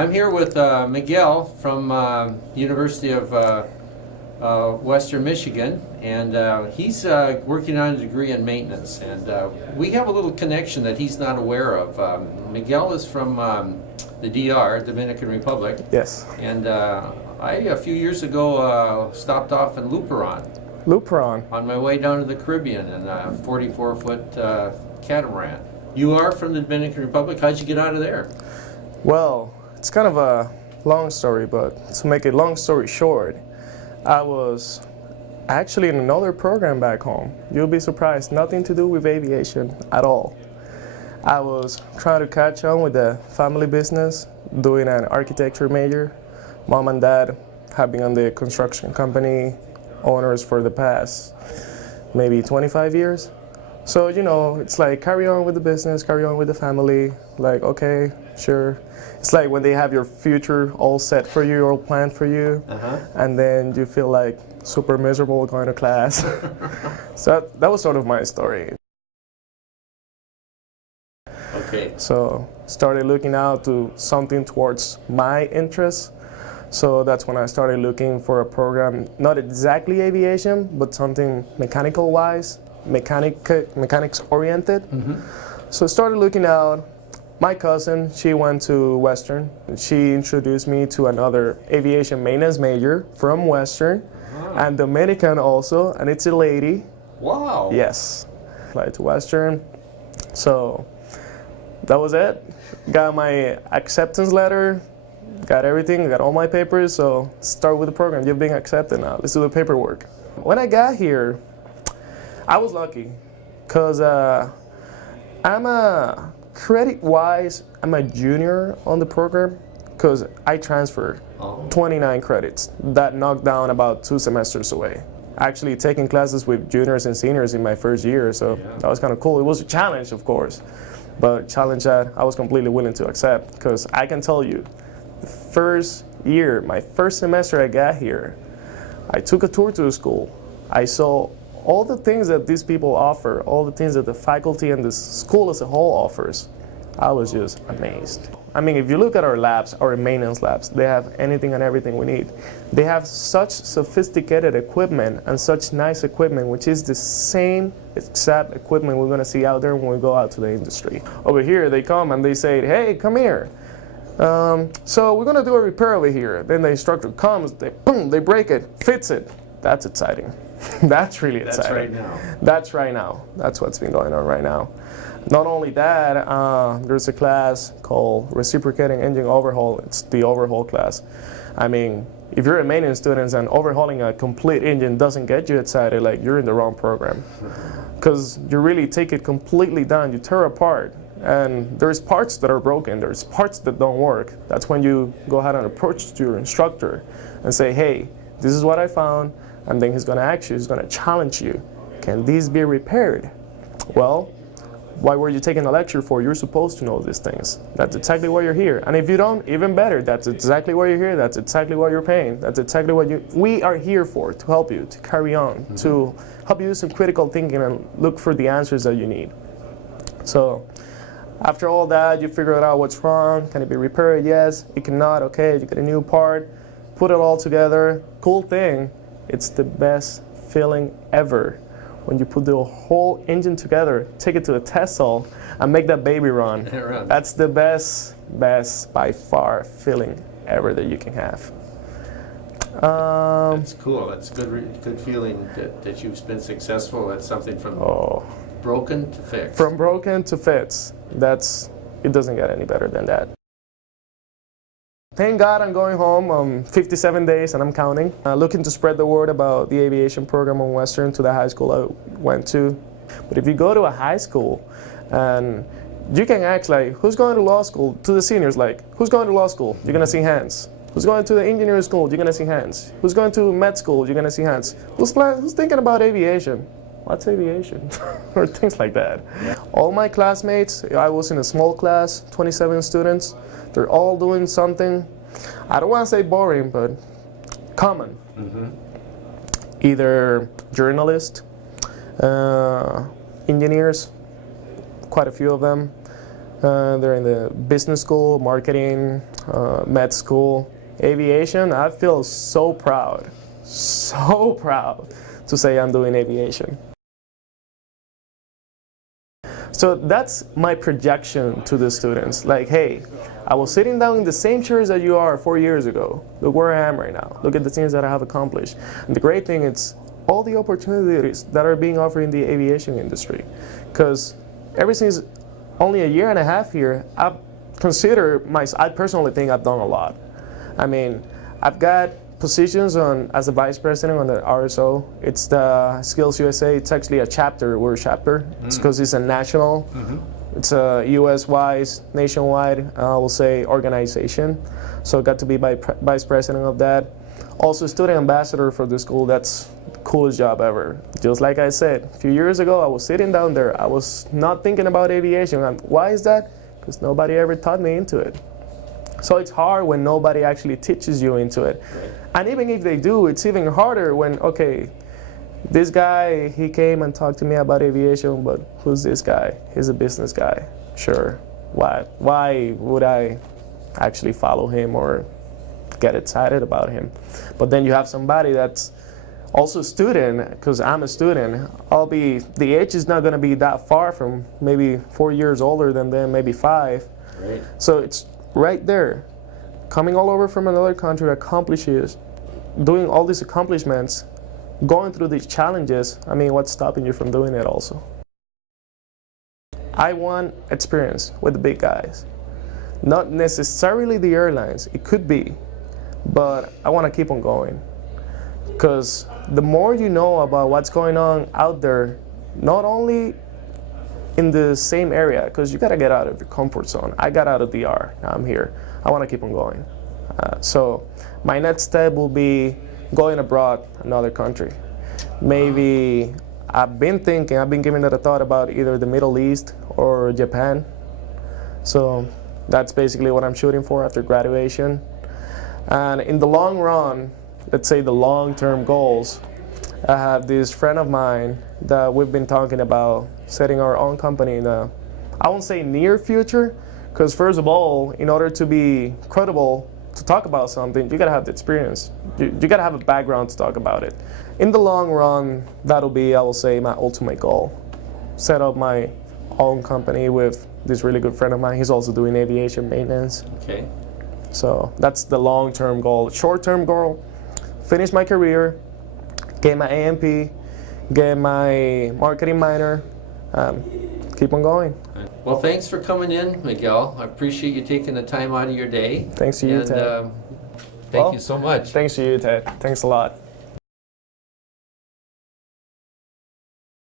I'm here with Miguel from University of Western Michigan, and he's working on a degree in maintenance. And we have a little connection that he's not aware of. Miguel is from the DR, Dominican Republic. Yes. And I, a few years ago, stopped off in Luperon. On my way down to the Caribbean in a 44-foot catamaran. You are from the Dominican Republic. How'd you get out of there? Well, it's kind of a long story, but to make a long story short, I was actually in another program back home. You'll be surprised, nothing to do with aviation at all. I was trying to catch on with the family business, doing an architecture major. Mom and dad have been on the construction company owners for the past maybe 25 years. So, you know, it's like carry on with the business, carry on with the family, like, okay, sure. It's like when they have your future all set for you, all planned for you, and then you feel like super miserable going to class. So that was sort of my story. Okay. So started looking out to something towards my interests. So that's when I started looking for a program, not exactly aviation, but something mechanical-wise, mechanics-oriented. So I started looking out. My cousin, she went to Western. She introduced me to another aviation maintenance major from Western, and Dominican also, and it's a lady. Wow. Yes. Applied to Western. So that was it. Got my acceptance letter, got everything, got all my papers, so start with the program. You've been accepted now. Let's do the paperwork. When I got here, I was lucky, because credit-wise, I'm a junior on the program, because I transferred 29 credits. That knocked down about 2 semesters away. Actually taking classes with juniors and seniors in my first year, so that was kind of cool. It was a challenge, of course, but a challenge that I was completely willing to accept, because I can tell you, the first year, my first semester I got here, I took a tour to the school. I saw all the things that these people offer, all the things that the faculty and the school as a whole offers. I was just amazed. I mean, if you look at our labs, our maintenance labs, they have anything and everything we need. They have such sophisticated equipment and such nice equipment, which is the same exact equipment we're gonna see out there when we go out to the industry. Over here, they come and they say, hey, come here. So we're gonna do a repair over here. Then the instructor comes, they break it, fix it. That's exciting. That's really exciting. That's right now. That's right now. That's what's been going on right now. Not only that, there's a class called Reciprocating Engine Overhaul. It's the overhaul class. I mean, if you're a maintenance student and overhauling a complete engine doesn't get you excited, like you're in the wrong program. Because you really take it completely down, you tear apart. And there's parts that are broken, there's parts that don't work. That's when you go ahead and approach to your instructor and say, hey, this is what I found. And then he's going to ask you, he's going to challenge you. Can these be repaired? Well, why were you taking a lecture for? You're supposed to know these things. That's exactly why you're here. And if you don't, even better, that's exactly why you're here. That's exactly why you're paying. That's exactly what we are here for, to help you, to carry on, to help you do some critical thinking and look for the answers that you need. So after all that, you figure out what's wrong. Can it be repaired? Yes. It cannot. Okay, you get a new part. Put it all together. Cool thing. It's the best feeling ever when you put the whole engine together, take it to a test hall, and make that baby run. That's the best by far feeling ever that you can have. That's cool. That's good feeling that you've been successful. That's something from broken to fixed. From broken to fixed. It doesn't get any better than that. Thank God I'm going home 57 days and I'm counting. Looking to spread the word about the aviation program on Western to the high school I went to. But if you go to a high school and you can ask like, who's going to law school? To the seniors, like, who's going to law school? You're gonna see hands. Who's going to the engineering school? You're gonna see hands. Who's going to med school? You're gonna see hands. Who's thinking about aviation? What's aviation? Or things like that. All my classmates, I was in a small class, 27 students. They're all doing something, I don't want to say boring, but common. Either journalists, engineers, quite a few of them, They're in the business school, marketing, med school, aviation. I feel so proud to say I'm doing aviation. So that's my projection to the students. Like, hey, I was sitting down in the same chairs that you are 4 years ago. Look where I am right now. Look at the things that I have accomplished. And the great thing is all the opportunities that are being offered in the aviation industry. Because ever since only a year and a half here, I personally think I've done a lot. I mean, I've got positions as a vice president on the RSO. It's the Skills USA. It's actually a chapter. We're a chapter. It's because it's a national. It's a US-wise, nationwide, I will say, organization. So I got to be vice president of that. Also student ambassador for the school. That's the coolest job ever. Just like I said, a few years ago, I was sitting down there. I was not thinking about aviation. And why is that? Because nobody ever taught me into it. So it's hard when nobody actually teaches you into it. Right. And even if they do, it's even harder when, okay, this guy, he came and talked to me about aviation, but who's this guy? He's a business guy. Sure. Why would I actually follow him or get excited about him? But then you have somebody that's also a student, because I'm a student. The age is not going to be that far from maybe 4 years older than them, maybe 5. Right. So it's right there, coming all over from another country, accomplishes, doing all these accomplishments, going through these challenges. I mean, what's stopping you from doing it also? I want experience with the big guys. Not necessarily the airlines, it could be, but I want to keep on going. Because the more you know about what's going on out there, not only in the same area, because you got to get out of your comfort zone. I got out of DR, now I'm here. I want to keep on going. So my next step will be going abroad, another country. Maybe I've been giving it a thought about either the Middle East or Japan. So that's basically what I'm shooting for after graduation. And in the long run, let's say the long-term goals, I have this friend of mine that we've been talking about setting our own company in the, I won't say near future, because first of all, in order to be credible to talk about something, you gotta have the experience. You gotta have a background to talk about it. In the long run, that'll be, I will say, my ultimate goal. Set up my own company with this really good friend of mine. He's also doing aviation maintenance. Okay. So that's the long-term goal. Short-term goal, finish my career, get my AMP, get my marketing minor, keep on going. Well, thanks for coming in, Miguel. I appreciate you taking the time out of your day. Thanks to you, Ted. Thank you so much. Thanks to you, Ted. Thanks a lot.